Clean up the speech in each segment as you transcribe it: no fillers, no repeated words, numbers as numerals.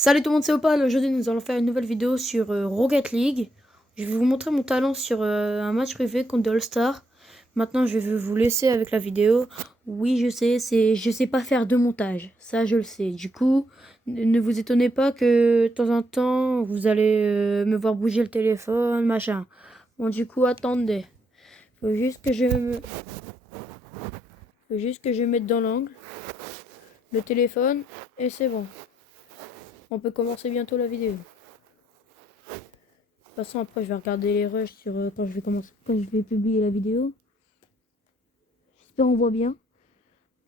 Salut tout le monde, c'est Opal. Aujourd'hui, nous allons faire une nouvelle vidéo sur Rocket League. Je vais vous montrer mon talent sur un match privé contre des All-Stars. Maintenant, je vais vous laisser avec la vidéo. Oui, je sais, je sais pas faire de montage. Ça, je le sais. Du coup, ne vous étonnez pas que de temps en temps, vous allez me voir bouger le téléphone, machin. Bon, du coup, attendez. Faut juste que je me... Faut juste que je mette dans l'angle le téléphone et c'est bon. On peut commencer bientôt la vidéo. De toute façon, après, je vais regarder les rushs sur quand je vais publier la vidéo. J'espère qu'on voit bien.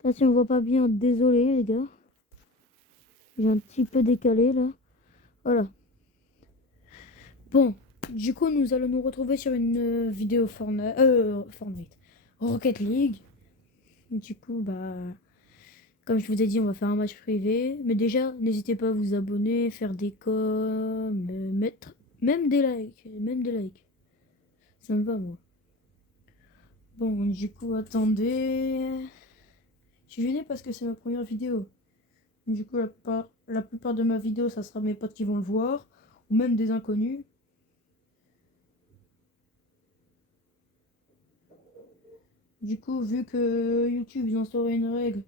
Là, si on voit pas bien, désolé les gars. J'ai un petit peu décalé là. Voilà. Bon, du coup, nous allons nous retrouver sur une vidéo Fortnite. Rocket League. Du coup, comme je vous ai dit, on va faire un match privé. Mais déjà, n'hésitez pas à vous abonner, faire des coms, mettre même des likes. Même des likes. Ça me va, moi. Bon, du coup, attendez. Je suis gêné parce que c'est ma première vidéo. Du coup, la plupart de ma vidéo, ça sera mes potes qui vont le voir, ou même des inconnus. Du coup, vu que YouTube, ils ont instauré une règle,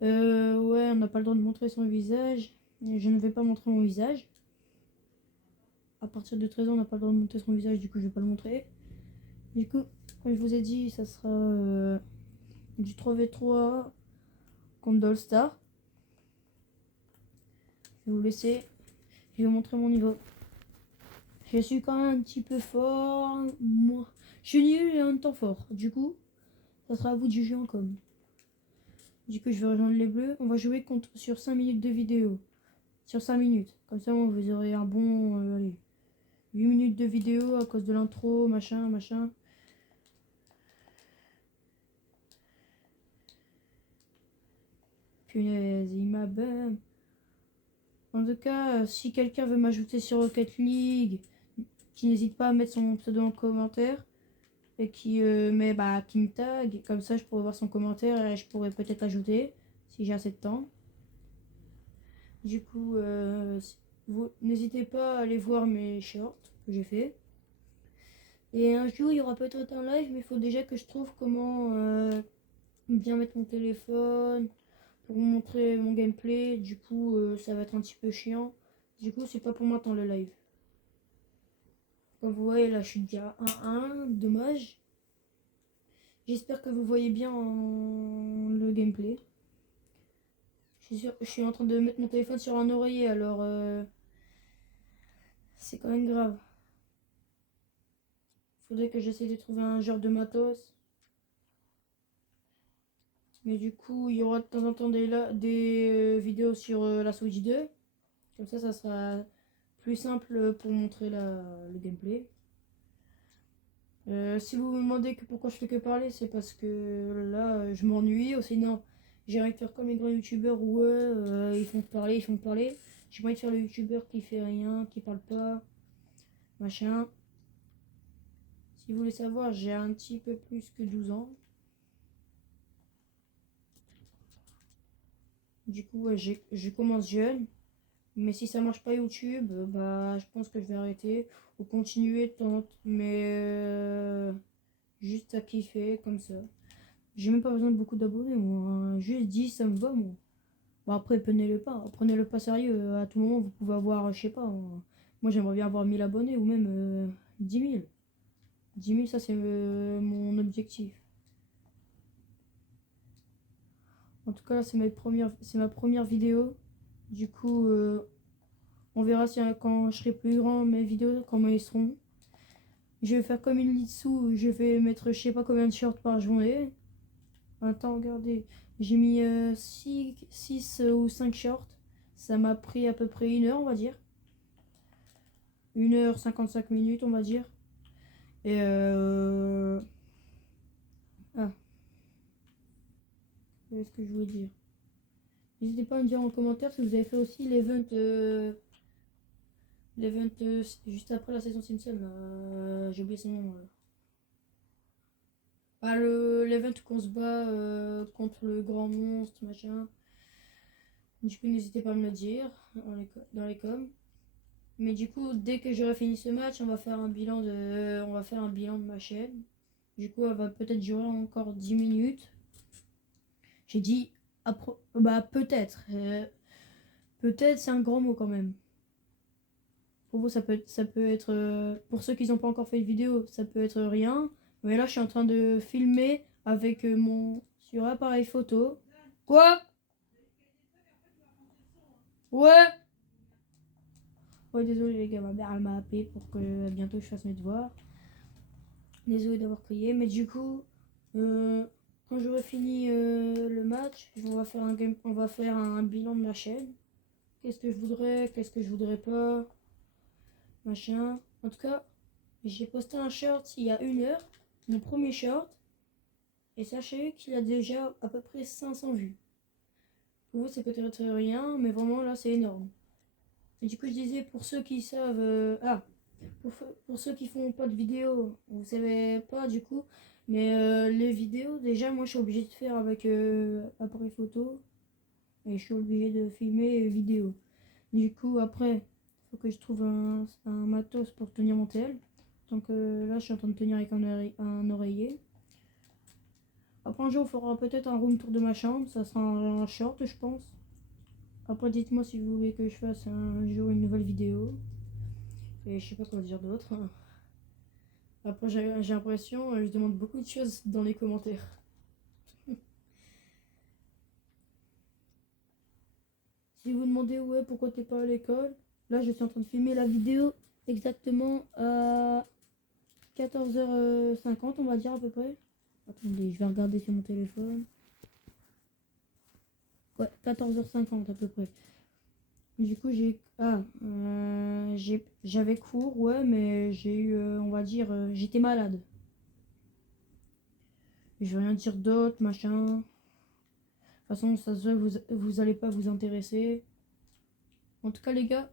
ouais, on n'a pas le droit de montrer son visage, je ne vais pas montrer mon visage. À partir de 13 ans, on n'a pas le droit de montrer son visage, du coup, je vais pas le montrer. Du coup, comme je vous ai dit, ça sera du 3v3 contre All Star. Je vais vous laisser, je vais vous montrer mon niveau. Je suis quand même un petit peu fort. Moi, je suis nul et en même temps fort. Du coup, ça sera à vous de juger en com. Du coup, je vais rejoindre les bleus. On va jouer sur 5 minutes de vidéo. Sur 5 minutes. Comme ça, vous aurez un bon... allez, 8 minutes de vidéo à cause de l'intro, machin, machin. Punaise, il m'a bam. En tout cas, si quelqu'un veut m'ajouter sur Rocket League, qui n'hésite pas à mettre son pseudo en commentaire. Et qui me tag. Comme ça, je pourrais voir son commentaire et je pourrais peut-être ajouter si j'ai assez de temps. Du coup, vous n'hésitez pas à aller voir mes shorts que j'ai fait. Et un jour, il y aura peut-être un live, mais il faut déjà que je trouve comment bien mettre mon téléphone pour vous montrer mon gameplay. Du coup, ça va être un petit peu chiant. Du coup, c'est pas pour maintenant le live. Comme vous voyez, là, je suis déjà 1-1. Dommage. J'espère que vous voyez bien le gameplay. Je suis en train de mettre mon téléphone sur un oreiller, alors c'est quand même grave. Faudrait que j'essaie de trouver un genre de matos. Mais du coup, il y aura de temps en temps des vidéos sur la Switch 2. Comme ça sera plus simple pour montrer le gameplay. Si vous me demandez pourquoi je fais que parler, c'est parce que là, je m'ennuie. Ou sinon, j'ai envie de faire comme les grands youtubeurs où ils font parler, ils font parler. J'ai pas envie de faire le youtubeur qui fait rien, qui parle pas, machin. Si vous voulez savoir, j'ai un petit peu plus que 12 ans. Du coup, ouais, je commence jeune. Mais si ça marche pas YouTube, je pense que je vais arrêter ou continuer tant. Mais juste à kiffer comme ça. J'ai même pas besoin de beaucoup d'abonnés, moi, hein. Juste 10, ça me va, moi. Bon, après, prenez-le pas sérieux. À tout moment, vous pouvez avoir, je sais pas, moi j'aimerais bien avoir 1000 abonnés ou même 10 000. 10 000, ça c'est mon objectif. En tout cas, là, c'est ma première vidéo. Du coup, on verra si quand je serai plus grand, mes vidéos, comment ils seront. Je vais faire comme une Litsu, je vais mettre je sais pas combien de shorts par journée. Attends, regardez, j'ai mis 6 ou 5 shorts. Ça m'a pris à peu près 1 heure, on va dire. 1h55 minutes, on va dire. Et Ah, qu'est-ce que je voulais dire? N'hésitez pas à me dire en commentaire si vous avez fait aussi l'event juste après la saison Simpson. J'ai oublié son nom. L'event qu'on se bat contre le grand monstre, machin. Du coup, n'hésitez pas à me le dire dans les coms. Mais du coup, dès que j'aurai fini ce match, on va faire un bilan de ma chaîne. Du coup, elle va peut-être durer encore 10 minutes. J'ai dit, bah peut-être. Peut-être, c'est un grand mot quand même. Pour vous, ça peut être, pour ceux qui n'ont pas encore fait de vidéo, ça peut être rien. Mais là, je suis en train de filmer avec mon sur appareil photo. Quoi? Ouais. Ouais, désolé les gars, ma mère elle m'a appelé pour que bientôt je fasse mes devoirs. Désolé d'avoir crié, mais du coup, euh, quand j'aurai fini le match, on va faire un bilan de ma chaîne. Qu'est-ce que je voudrais pas, machin. En tout cas, j'ai posté un short il y a 1 heure, mon premier short, et sachez qu'il a déjà à peu près 500 vues. Pour vous, c'est peut-être rien, mais vraiment là, c'est énorme. Et du coup, je disais, pour ceux qui savent... pour ceux qui font pas de vidéos, vous savez pas du coup, mais les vidéos, déjà, moi, je suis obligée de faire avec appareil photo, et je suis obligée de filmer vidéo. Du coup, après, il faut que je trouve un matos pour tenir mon tel. Donc là, je suis en train de tenir avec un oreiller. Après, un jour, on fera peut-être un room tour de ma chambre. Ça sera un short, je pense. Après, dites-moi si vous voulez que je fasse un jour une nouvelle vidéo. Et je sais pas quoi dire d'autre. Après, j'ai l'impression, je demande beaucoup de choses dans les commentaires. Si vous demandez, ouais, pourquoi t'es pas à l'école, là, je suis en train de filmer la vidéo exactement à 14h50, on va dire à peu près. Attendez, je vais regarder sur mon téléphone. Ouais, 14h50 à peu près. Du coup, j'avais cours, ouais, mais j'ai eu, on va dire, j'étais malade. Je vais rien dire d'autre, machin. De toute façon, ça se voit, vous allez pas vous intéresser. En tout cas, les gars,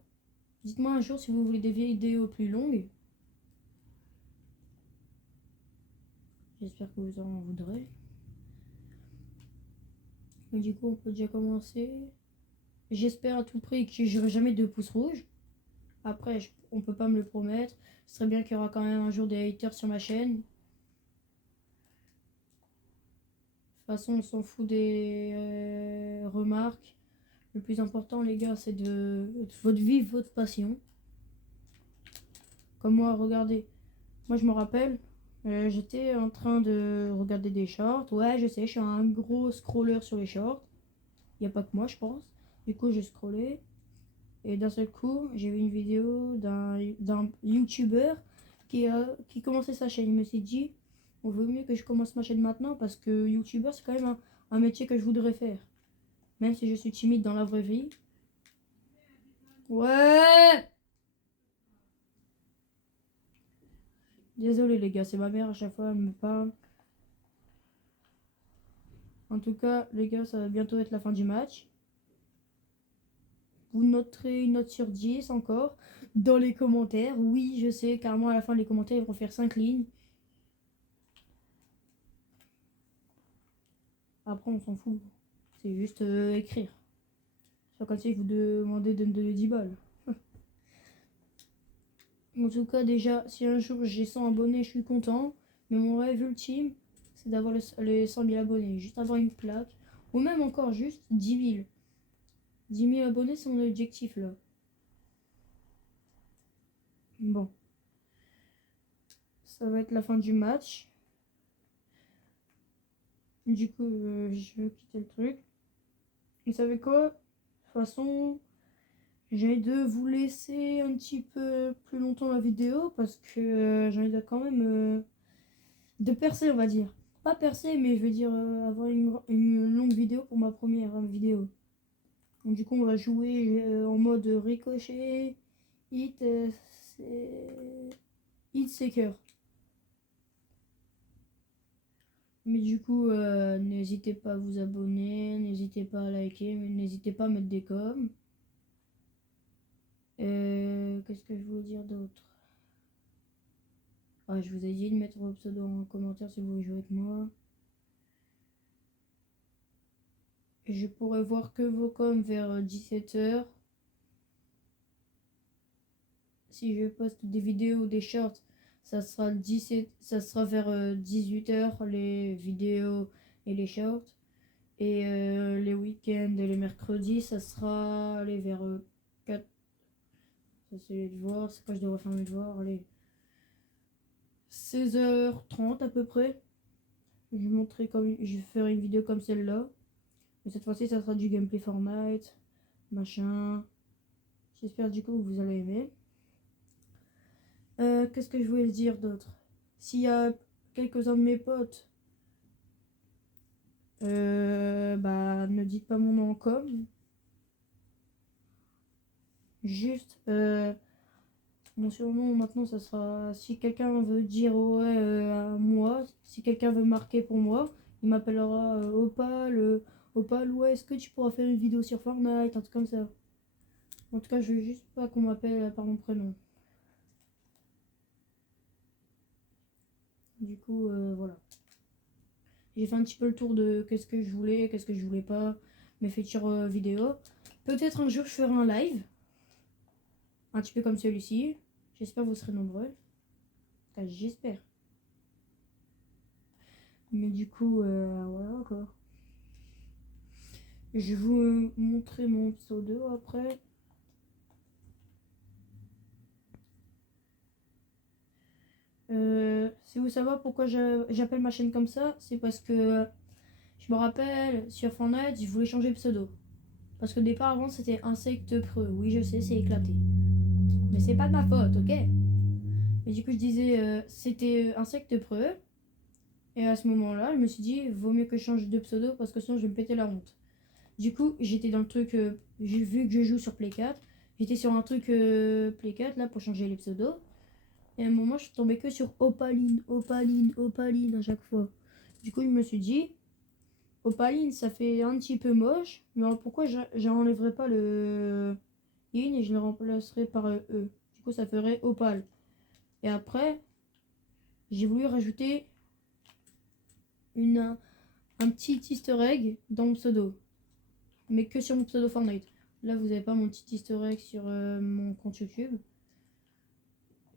dites-moi un jour si vous voulez des vidéos plus longues. J'espère que vous en voudrez. Et du coup, on peut déjà commencer. J'espère à tout prix que j'aurai jamais de pouces rouges. Après, on peut pas me le promettre. Ce serait bien qu'il y aura quand même un jour des haters sur ma chaîne. De toute façon, on s'en fout des remarques. Le plus important, les gars, c'est de votre vivre votre passion. Comme moi, regardez. Moi, je me rappelle, j'étais en train de regarder des shorts. Ouais, je sais, je suis un gros scroller sur les shorts. Il n'y a pas que moi, je pense. Du coup, j'ai scrollé. Et d'un seul coup, j'ai vu une vidéo d'un YouTuber qui commençait sa chaîne. Il me s'est dit, on vaut mieux que je commence ma chaîne maintenant parce que YouTuber, c'est quand même un métier que je voudrais faire. Même si je suis timide dans la vraie vie. Ouais! Désolé les gars, c'est ma mère à chaque fois, elle me parle. En tout cas, les gars, ça va bientôt être la fin du match. Vous noterez une note sur 10 encore dans les commentaires. Oui, je sais, carrément à la fin, les commentaires ils vont faire 5 lignes. Après, on s'en fout. C'est juste écrire. C'est pas comme si je vous demandais de me donner 10 balles. En tout cas, déjà, si un jour j'ai 100 abonnés, je suis content. Mais mon rêve ultime, c'est d'avoir les 100 000 abonnés. Juste avoir une plaque. Ou même encore juste 10 000. 10 000 abonnés, c'est mon objectif là. Bon, ça va être la fin du match. Du coup, je vais quitter le truc. Vous savez quoi? De toute façon, j'ai de vous laisser un petit peu plus longtemps la vidéo parce que j'ai envie de quand même de percer, on va dire. Pas percer, mais je veux dire avoir une longue vidéo pour ma première vidéo. Donc, du coup, on va jouer en mode ricochet, hit, hit seeker. Mais du coup, n'hésitez pas à vous abonner, n'hésitez pas à liker, mais n'hésitez pas à mettre des coms. Qu'est-ce que je voulais dire d'autre? Ah, je vous ai dit de mettre vos pseudos en commentaire si vous voulez jouer avec moi. Je pourrais voir que vos coms vers 17h. Si je poste des vidéos ou des shorts, ça sera vers 18h les vidéos et les shorts. Et les week-ends et les mercredis, ça sera aller vers 4. Ça c'est les devoirs. C'est quoi je devrais faire mes devoirs? Allez. 16h30 à peu près. Je vais faire une vidéo comme celle-là. Mais cette fois-ci, ça sera du gameplay Fortnite. Machin. J'espère du coup que vous allez aimer. Qu'est-ce que je voulais dire d'autre? S'il y a quelques-uns de mes potes, bah ne dites pas mon nom en com. Juste, mon surnom maintenant, ça sera si quelqu'un veut dire ouais à moi, si quelqu'un veut marquer pour moi, il m'appellera Opal. Opal, ouais, est-ce que tu pourras faire une vidéo sur Fortnite, un truc comme ça. En tout cas, je veux juste pas qu'on m'appelle par mon prénom. Du coup, voilà. J'ai fait un petit peu le tour de qu'est-ce que je voulais pas, mes futures vidéos. Peut-être un jour je ferai un live, un petit peu comme celui-ci. J'espère que vous serez nombreux. Enfin, j'espère. Mais du coup, voilà quoi. Je vais vous montrer mon pseudo après. Si vous savez pourquoi j'appelle ma chaîne comme ça, c'est parce que je me rappelle sur Fortnite, je voulais changer de pseudo. Parce que au départ, avant, c'était Insecte Preux. Oui, je sais, c'est éclaté. Mais c'est pas de ma faute, ok? Et du coup, je disais, c'était Insecte Preux. Et à ce moment-là, je me suis dit, vaut mieux que je change de pseudo parce que sinon, je vais me péter la honte. Du coup, j'étais dans le truc, j'ai vu que je joue sur Play 4. J'étais sur un truc Play 4 là pour changer les pseudos. Et à un moment, je suis tombée que sur Opaline, Opaline, Opaline à chaque fois. Du coup, je me suis dit, Opaline, ça fait un petit peu moche, mais alors pourquoi j'enlèverais pas le in et je le remplacerai par E. Du coup, ça ferait Opal. Et après, j'ai voulu rajouter un petit easter egg dans mon pseudo. Mais que sur mon pseudo Fortnite. Là, vous n'avez pas mon petit easter egg sur mon compte YouTube.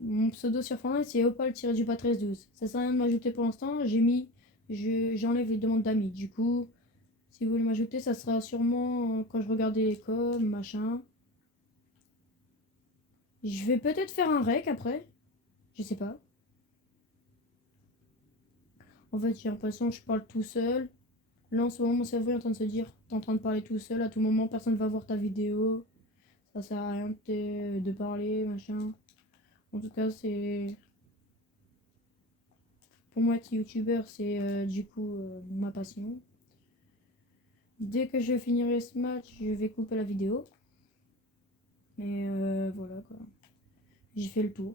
Mon pseudo sur Fortnite, c'est opal-1312. Ça sert à rien de m'ajouter pour l'instant. J'enlève les demandes d'amis. Du coup, si vous voulez m'ajouter, ça sera sûrement quand je regardais les coms, machin. Je vais peut-être faire un rec après. Je sais pas. En fait, j'ai l'impression que je parle tout seul. Là, en ce moment, mon cerveau est en train de se dire, t'es en train de parler tout seul, à tout moment, personne va voir ta vidéo. Ça sert à rien de parler, machin. En tout cas, c'est... Pour moi, être youtubeur, c'est du coup ma passion. Dès que je finirai ce match, je vais couper la vidéo. Mais voilà quoi. J'ai fait le tour.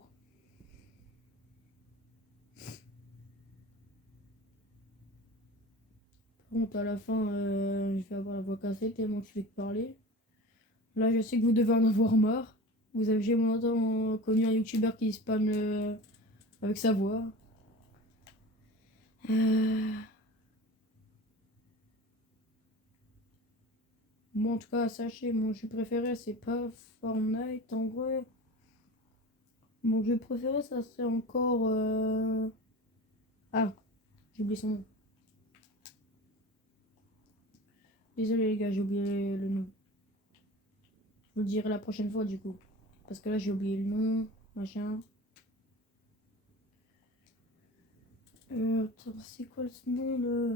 Par contre, à la fin, je vais avoir la voix cassée tellement que je vais te parler. Là, je sais que vous devez en avoir marre. Vous avez jamais longtemps connu un youtubeur qui spamme avec sa voix. Moi, en tout cas, sachez, mon jeu préféré, c'est pas Fortnite en vrai. Mon jeu préféré, ça serait encore. Ah, j'ai oublié son nom. Désolé les gars, j'ai oublié le nom. Je vous le dirai la prochaine fois du coup. Parce que là, j'ai oublié le nom, machin. Attends, c'est quoi ce nom là?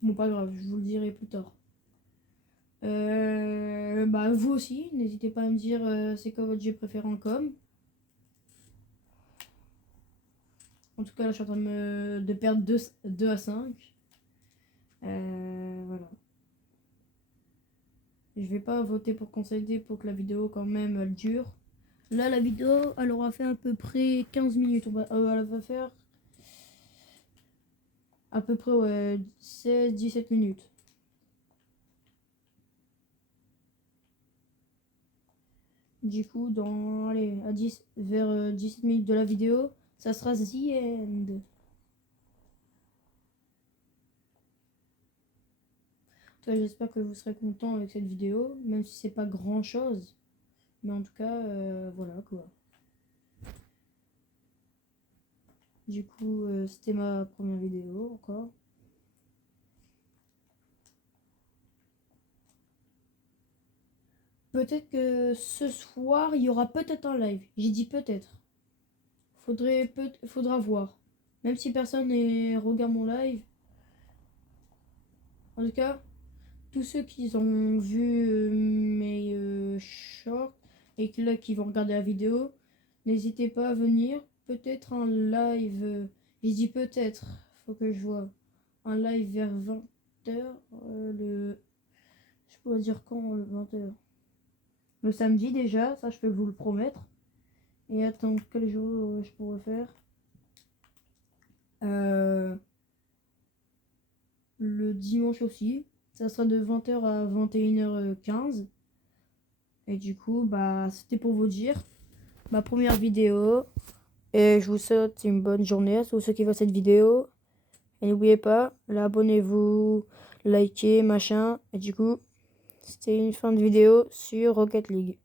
Bon, pas grave, je vous le dirai plus tard. Bah, vous aussi, n'hésitez pas à me dire c'est quoi votre jeu préféré en com. En tout cas, là, je suis en train de perdre 2 à 5. Voilà. Je vais pas voter pour concéder pour que la vidéo, quand même, elle dure. Là, la vidéo, elle aura fait à peu près 15 minutes. Elle va faire à peu près ouais, 16-17 minutes. Du coup, vers 17 minutes de la vidéo, ça sera the end. Toi, j'espère que vous serez content avec cette vidéo, même si c'est pas grand chose. Mais en tout cas, voilà quoi. Du coup, c'était ma première vidéo encore. Peut-être que ce soir, il y aura peut-être un live. J'ai dit peut-être. Faudra voir. Même si personne ne regarde mon live. En tout cas, tous ceux qui ont vu mes shorts et qui vont regarder la vidéo, n'hésitez pas à venir. Peut-être un live. Je dis peut-être. Faut que je vois. Un live vers 20h. Je pourrais dire quand le 20h. Le samedi déjà, ça je peux vous le promettre. Et attends, quel jour je pourrais faire le dimanche aussi. Ça sera de 20h à 21h15. Et du coup, bah, c'était pour vous dire ma première vidéo. Et je vous souhaite une bonne journée à tous ceux qui voient cette vidéo. Et n'oubliez pas, là, abonnez-vous, likez, machin. Et du coup, c'était une fin de vidéo sur Rocket League.